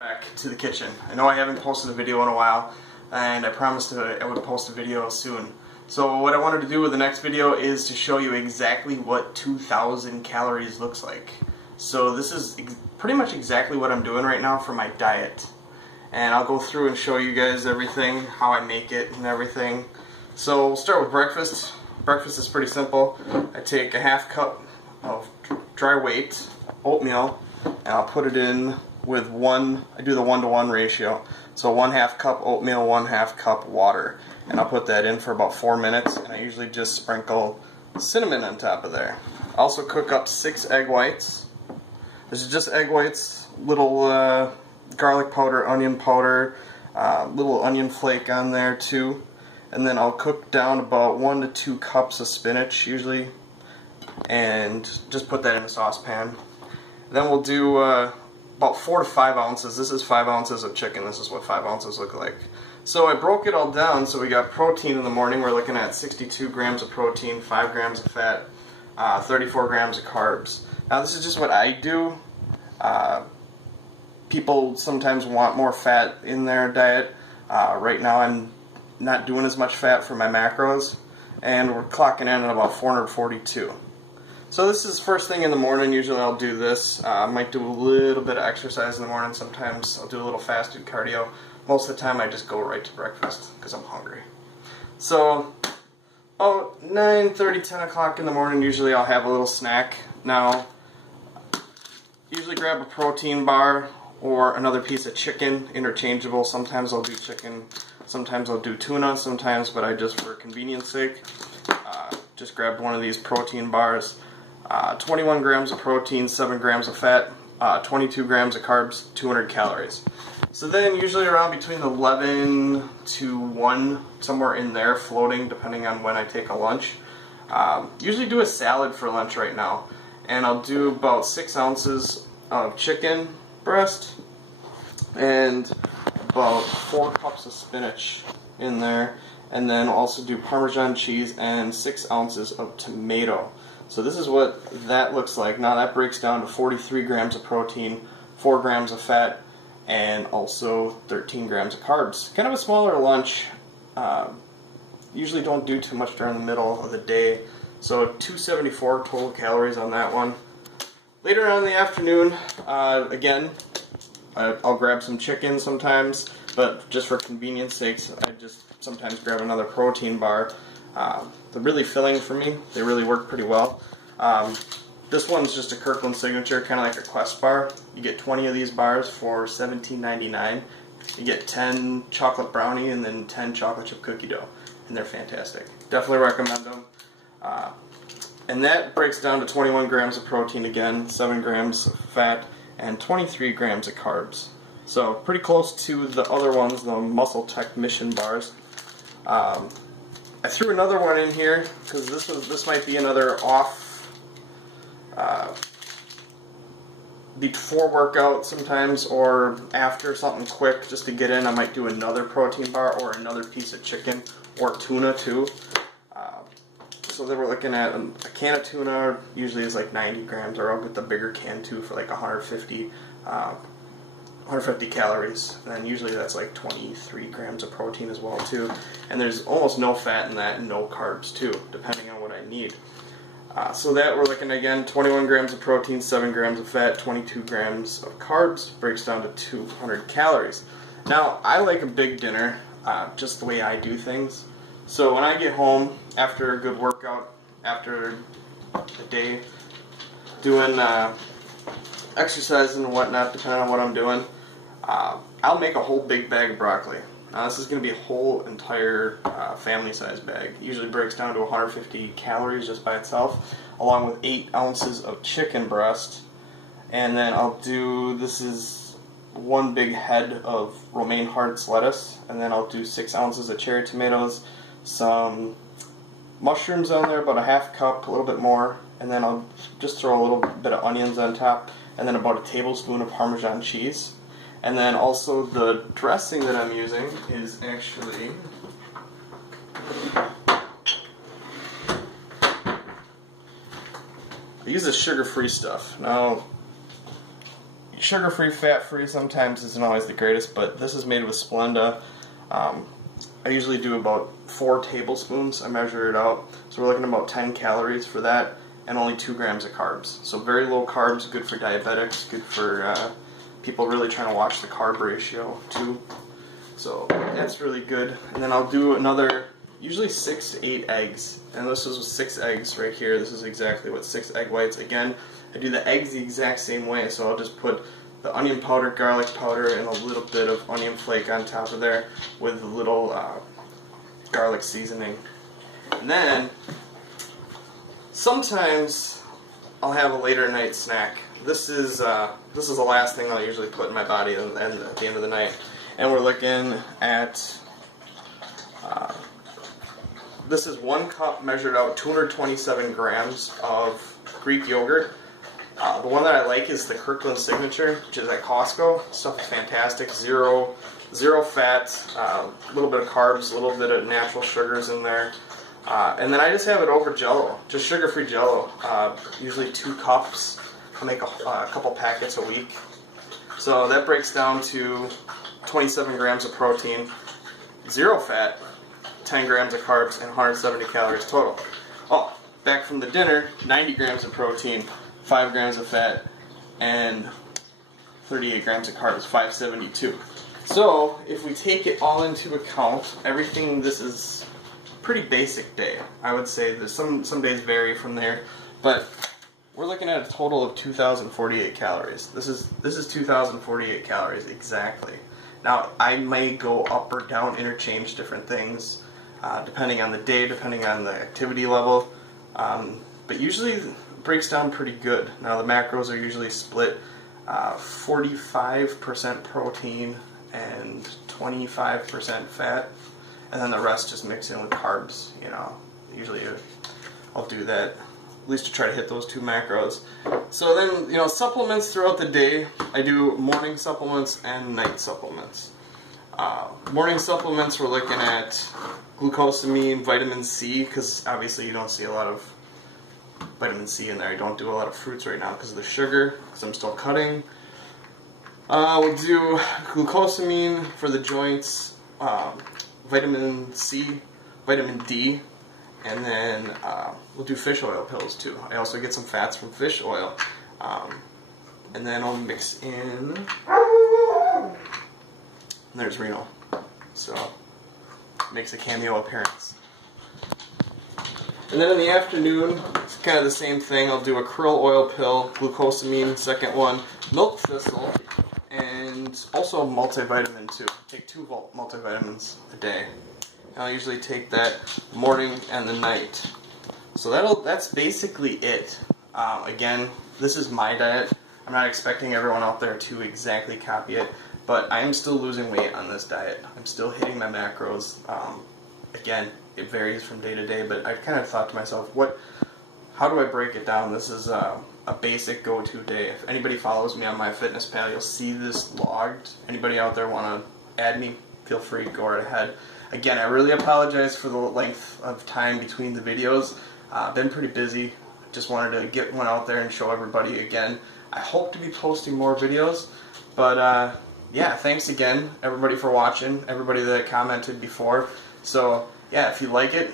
Back to the kitchen. I know I haven't posted a video in a while, and I promised I would post a video soon. So what I wanted to do with the next video is to show you exactly what 2,000 calories looks like. So this is pretty much exactly what I'm doing right now for my diet. And I'll go through and show you guys everything, how I make it and everything. So we'll start with breakfast. Breakfast is pretty simple. I take a half cup of dry weight oatmeal and I'll put it in with I do the 1-to-1 ratio. So 1/2 cup oatmeal, 1/2 cup water. And I'll put that in for about 4 minutes, and I usually just sprinkle cinnamon on top of there. I also cook up 6 egg whites. This is just egg whites, little garlic powder, onion powder, little onion flake on there too. And then I'll cook down about 1 to 2 cups of spinach usually, and just put that in a saucepan. Then we'll do about 4 to 5 ounces. This is 5 ounces of chicken. This is what 5 ounces look like. So I broke it all down. So we got protein in the morning. We're looking at 62 grams of protein, 5 grams of fat, 34 grams of carbs. Now this is just what I do. People sometimes want more fat in their diet. Right now I'm not doing as much fat for my macros, and we're clocking in at about 442. So this is first thing in the morning. Usually I'll do this. I might do a little bit of exercise in the morning. Sometimes I'll do a little fasted cardio. Most of the time I just go right to breakfast because I'm hungry. So about 9:30, 10 o'clock in the morning usually I'll have a little snack. Now usually grab a protein bar or another piece of chicken, interchangeable. Sometimes I'll do chicken, sometimes I'll do tuna, sometimes, but I just, for convenience sake, just grabbed one of these protein bars. 21 grams of protein, 7 grams of fat, 22 grams of carbs, 200 calories. So then usually around between 11 to 1, somewhere in there, floating depending on when I take a lunch. Usually do a salad for lunch right now. And I'll do about 6 ounces of chicken breast and about 4 cups of spinach in there. And then also do Parmesan cheese and 6 ounces of tomato. So this is what that looks like. Now that breaks down to 43 grams of protein, 4 grams of fat, and also 13 grams of carbs. Kind of a smaller lunch. Usually don't do too much during the middle of the day. So 274 total calories on that one. Later on in the afternoon, again, I'll grab some chicken sometimes, but just for convenience sakes, I just sometimes grab another protein bar. They're really filling for me. They really work pretty well. This one's just a Kirkland Signature, kind of like a Quest bar. You get 20 of these bars for $17.99. You get 10 chocolate brownie and then 10 chocolate chip cookie dough, and they're fantastic. Definitely recommend them. And that breaks down to 21 grams of protein again, 7 grams of fat, and 23 grams of carbs. So pretty close to the other ones, the Muscle Tech Mission bars. I threw another one in here because this might be another off before workout sometimes, or after something quick just to get in. I might do another protein bar or another piece of chicken or tuna too. So then we're looking at a can of tuna usually is like 90 grams, or I'll get the bigger can too for like 150 calories, and then usually that's like 23 grams of protein as well too, and there's almost no fat in that and no carbs too, depending on what I need. So that we're looking again 21 grams of protein, 7 grams of fat, 22 grams of carbs, breaks down to 200 calories. Now I like a big dinner, just the way I do things. So when I get home after a good workout, after a day doing exercise and whatnot, depending on what I'm doing, I'll make a whole big bag of broccoli. Now this is going to be a whole entire family size bag. Usually breaks down to 150 calories just by itself, along with 8 ounces of chicken breast. And then I'll do, this is 1 big head of romaine hearts lettuce, and then I'll do 6 ounces of cherry tomatoes, some mushrooms on there, about a half cup, a little bit more, and then I'll just throw a little bit of onions on top, and then about a tablespoon of Parmesan cheese. And then also the dressing that I'm using is actually I use the sugar-free stuff. Now, sugar-free, fat-free sometimes isn't always the greatest, but this is made with Splenda. I usually do about 4 tablespoons. I measure it out. So we're looking at about 10 calories for that, and only 2 grams of carbs. So very low carbs, good for diabetics, good for people really trying to watch the carb ratio too. So that's really good. And then I'll do another, usually 6 to 8 eggs. And this is 6 eggs right here. This is exactly what 6 egg whites. Again, I do the eggs the exact same way. So I'll just put the onion powder, garlic powder, and a little bit of onion flake on top of there with a little garlic seasoning. And then sometimes I'll have a later night snack. This is the last thing I'll usually put in my body at the end of the night. And we're looking at this is 1 cup measured out, 227 grams of Greek yogurt. The one that I like is the Kirkland Signature, which is at Costco. Stuff is fantastic. Zero fat, a little bit of carbs, a little bit of natural sugars in there. And then I just have it over Jell-O, just sugar-free Jell-O. Usually 2 cups. I make a couple packets a week. So that breaks down to 27 grams of protein, 0 fat, 10 grams of carbs, and 170 calories total. Oh, back from the dinner, 90 grams of protein, 5 grams of fat, and 38 grams of carbs, 572. So, if we take it all into account, everything, this is a pretty basic day. I would say there's some days vary from there, but we're looking at a total of 2,048 calories. This is 2,048 calories exactly. Now, I may go up or down, interchange different things, depending on the day, depending on the activity level, but usually it breaks down pretty good. Now, the macros are usually split 45% protein and 25% fat, and then the rest just mix in with carbs. You know, usually I'll do that, at least to try to hit those 2 macros. So then, you know, supplements throughout the day, I do morning supplements and night supplements. Morning supplements, we're looking at glucosamine, vitamin C, because obviously you don't see a lot of vitamin C in there. I don't do a lot of fruits right now because of the sugar, because I'm still cutting. We'll do glucosamine for the joints, vitamin C, vitamin D, and then we'll do fish oil pills too. I also get some fats from fish oil. And then I'll mix in, and there's Reno. So, makes a cameo appearance. And then in the afternoon, it's kind of the same thing. I'll do a krill oil pill, glucosamine, second one, milk thistle, and also multivitamin too. Take 2 multivitamins a day. And I'll usually take that morning and the night. So that's basically it. Again, this is my diet. I'm not expecting everyone out there to exactly copy it, but I am still losing weight on this diet. I'm still hitting my macros. Again, it varies from day to day, but I've kind of thought to myself, how do I break it down? This is a basic go-to day. If anybody follows me on MyFitnessPal, you'll see this logged. Anybody out there want to add me, feel free, go right ahead. Again, I really apologize for the length of time between the videos. Been pretty busy. Just wanted to get one out there and show everybody again. I hope to be posting more videos, but yeah, thanks again, everybody, for watching, everybody that commented before. So, yeah, if you like it,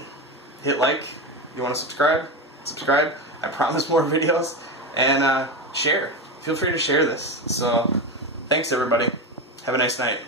hit like. You want to subscribe? Subscribe. I promise more videos. And share. Feel free to share this. So, thanks, everybody. Have a nice night.